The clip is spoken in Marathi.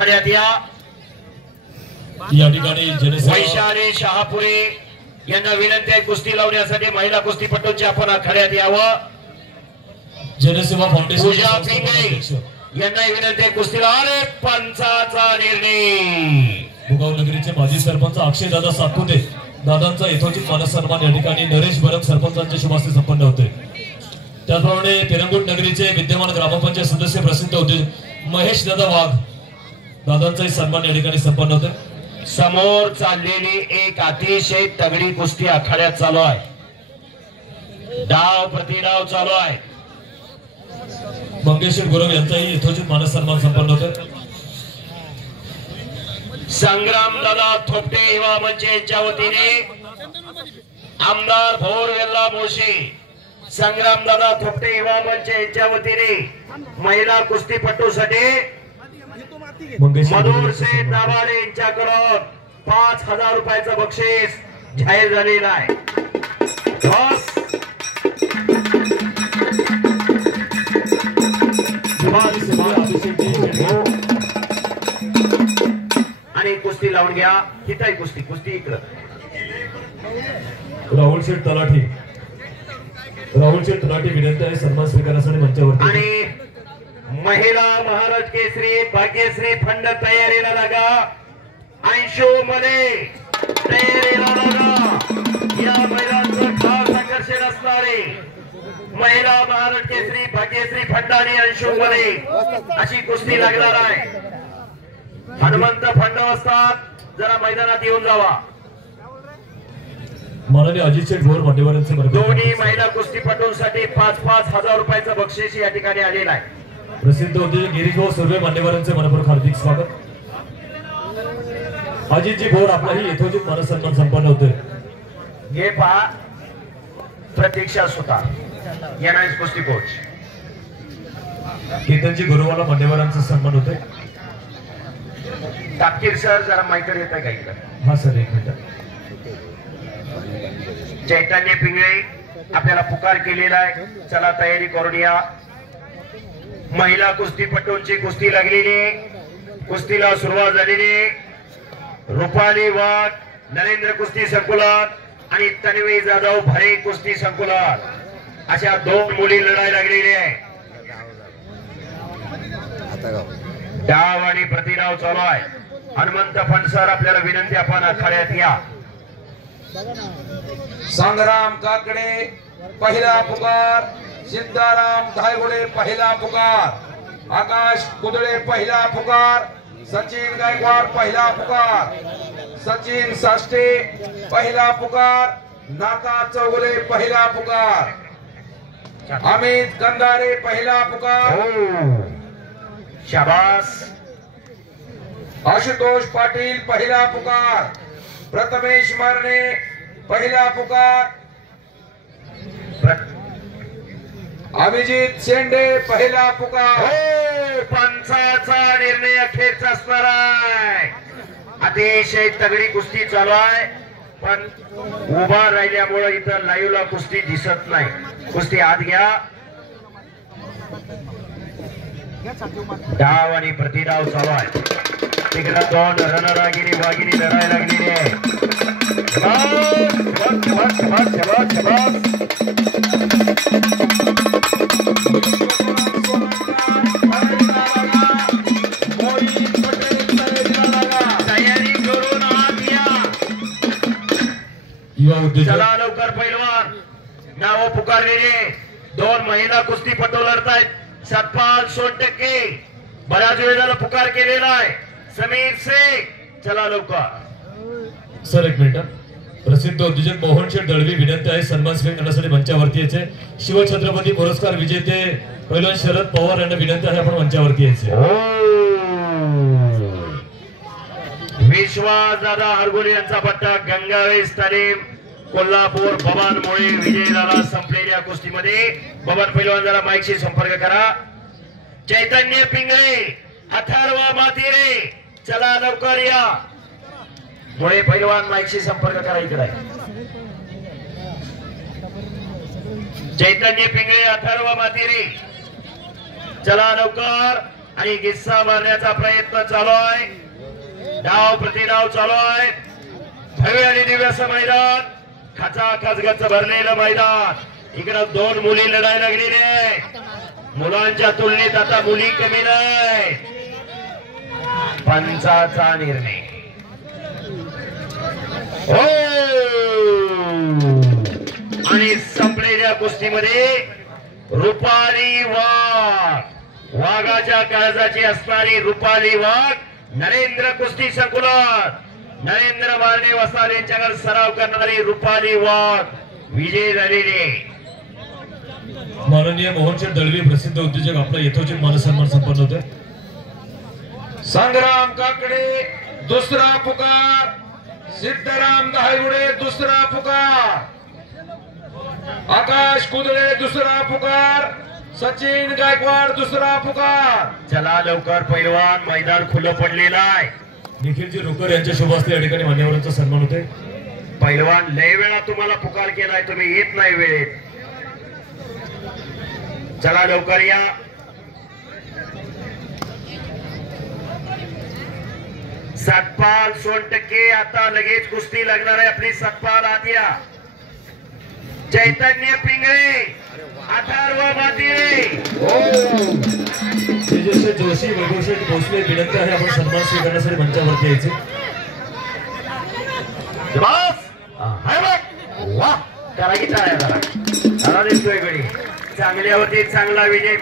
या ठिकाणी वैशाली शहापुरे यांना विनंती आहे कुस्ती लावण्यासाठी महिला कुस्तीपटूंची आपण आखाड्यात यावं। जनसेवा फाउंडेशन पूजा पिंगळे यांना विनंती आहे कुस्ती लावणे। पंचाचा निर्णय भुगाव नगरीचे माजी सरपंच अक्षय दादा सातपुते दादांचा यथोचित मानसन्मान या ठिकाणी नरेश भरत सरपंचांच्या शुभ हस्ते संपन्न होते। त्याचप्रमाणे पेरंगुट नगरीचे विद्यमान ग्रामपंचायत सदस्य प्रसिद्ध उद्योजक महेश दादा वाघ दादांचा सन्मान या ठिकाणी संपन्न होते। समोर चाललेली एक अतिशय तगडी कुस्ती आखाड्यात चालू आहे। डाव प्रतिडाव चालू आहे। मंगेश गुरव यांचाही यथोचित मानसन्मान संपन्न होते। संग्राम दादा थोपटे युवा मंच यांच्या वतीने आमदार भोर वेल्ला मोशी संग्राम दादा थोपटे युवा मंच यांच्या वतीने महिला कुस्तीपटूसाठी मधुर से नावाले यांच्याकडून 5000 रुपयाचं बक्षीस जाहीर झालेलं आहे। आणि कुस्ती लावून घ्या। किती कुस्ती कुस्ती इकडं राहुल शेठ तलाठी विनंती आहे सन्मान स्वीकारण्यासाठी मंचावरती। आणि महिला महाराज केसरी भाग्यश्री फंड तयारीला लागा। 80 मध्ये तयारीला लागा। या महिलांचं खास आकर्षण असणारे महिला महाराज केसरी भाग्यश्री फंड आणि 80 मध्ये अशी कुस्ती लागणार आहे। हनुमंत फंड असतात जरा मैदानात येऊन जावा। माननीय अजित शेठ भोर मान्यवरांचे दोन्ही महिला कुस्तीपटूंसाठी 5,000 रुपयाचं बक्षीस या ठिकाणी आलेलं आहे। प्रसिद्ध उद्योजक गिरीश सर्व मान्यवरांचे मनपूर्वक हार्दिक स्वागत। अजितजी भोर आपलाही यथोचित मानसन्मान संपन्न होते। हे पहा प्रतीक्षा सुतार यांना कुस्ती कोच केतनजी गुरुवाला मान्यवरांचा सन्मान होते। तापकीर सर जरा माईकडे येत आहे का इकडे? हा सर एक मिनिट। चैतन्य पिंगळे आपल्याला पुकार केलेला आहे। चला तयारी करून या। महिला कुस्तीपटूंची कुस्ती लागलेली कुस्तीला सुरुवात झालेली। रुपाली वाघ नरेंद्र कुस्ती संकुलात आणि तन्वी जाधव भरे कुस्ती संकुलात अशा 2 मुली लढाई लागलेली आहे। डाव आणि प्रतिडाव चालू आहे। हनुमंत फणसर आपल्याला विनंती आपण आखाड्यात या। संग्राम काकडे पहिला पुकार, सिद्धाराम धायगुडे पहिला पुकार, आकाश कुदळे पहिला पुकार, सचिन गायकवाड पहिला पुकार, सचिन साष्टे पहिला पुकार, नाका चौगुले पहिला पुकार, अमित कंदारे पहिला पुकार, शाबास आशुतोष पाटील पहिला पुकार, प्रथमेश मारणे पहिला पुकार, अभिजित शेंडे पहिला पुकार। पंचाचा निर्णय अखेरचा असणार आहे। अतिशय तगडी कुस्ती चालू आहे पण उभा राहिल्यामुळे इथं लाईव्ह ला कुस्ती दिसत नाही। कुस्ती आत घ्या। डाव आणि प्रतिडाव चालू आहे। तिकडे 2 रणरागिनी वागिनी लढाई लागलेली आहे। तयारी करून आत या। चला लवकर पैलवान नाव पुकारलेले 2 महिला कुस्तीपटू लढतायत। सतपाल सोनटक्के बऱ्याच वेळ झाला पुकार केलेला आहे। समीर शेख चला लवकर। सर एक मिनिट। प्रसिद्ध उद्योजक मोहन शेठ दळवी विनंती आहे सन्मान स्वीकारण्यासाठी मंचावरती यायचे। शिवछत्रपती पुरस्कार विजेते पैलवान शरद पवार यांना विनंती आहे आपण मंचावरती यायचे। विश्वास दादा हरगुले यांचा पट्टा गंगावेस तालीम कोल्हापूर बबन मोळे विजय झाला संपलेल्या कुस्तीमध्ये। बबन पैलवान जरा माईकशी संपर्क करा। चैतन्य पिंगळे अथर्व मातिरे चला लवकर या। मोळे पैलवान माईकशी संपर्क करा इकडे। चैतन्य पिंगळे अथर्व मातिरे चला लवकर। आणि गिस्सा मारण्याचा प्रयत्न चालू आहे. डाव प्रतिडाव चालू आहे. भव्य आणि दिव्य असं मैदान, खचाखच गच्च भरलेलं मैदान. इकडं दोन मुली लढायला लागलेली आहे. मुलांच्या तुलनेत आता मुली कमी नाही. पंचाचा निर्णय. हो, आणि संपलेल्या कुस्तीमध्ये रुपाली वाघ, वाघाच्या काळजाची असणारी रुपाली वाघ नरेंद्र कुस्ती संकुलात नरेंद्र मारणे वसाल यांच्याकडे सराव करणारी रुपाली वाघ विजय झालेली. माननीय मोहनशेठ दळवी प्रसिद्ध उद्योजक आपला यथोचित मानसन्मान संपन्न होतोय. संग्राम काकडे दुसरा पुकार, सिद्धराम दहागुडे दुसरा पुकार, आकाश कुदळे दुसरा पुकार, सचिन गायकवाड दुसरा पुकार. चला लवकर पैलवान, मैदान खुलं पडलेलं आहे. निखिलजी रुकर यांच्या शुभ हस्ते या ठिकाणी मान्यवरांचा सन्मान होतोय. पैलवान लय वेळा तुम्हाला पुकार केलाय, तुम्ही येत नाही वेळेत. चला लवकर या. सतपाल सोनटक्के आता लगेच कुस्ती लागणार आहे आपली. सतपाल आत या. चैतन्य पिंगळे, अथर्व मातिरे, तेजस्वी जोशी, वैभवशेठ भोसले विनंती आहे आपण सन्मान स्वीकारण्यासाठी मंचावरती यायचे. वा करा की टाळ्या जरा. दिसतोय गडी चांगल्यावरती चांगला विजय.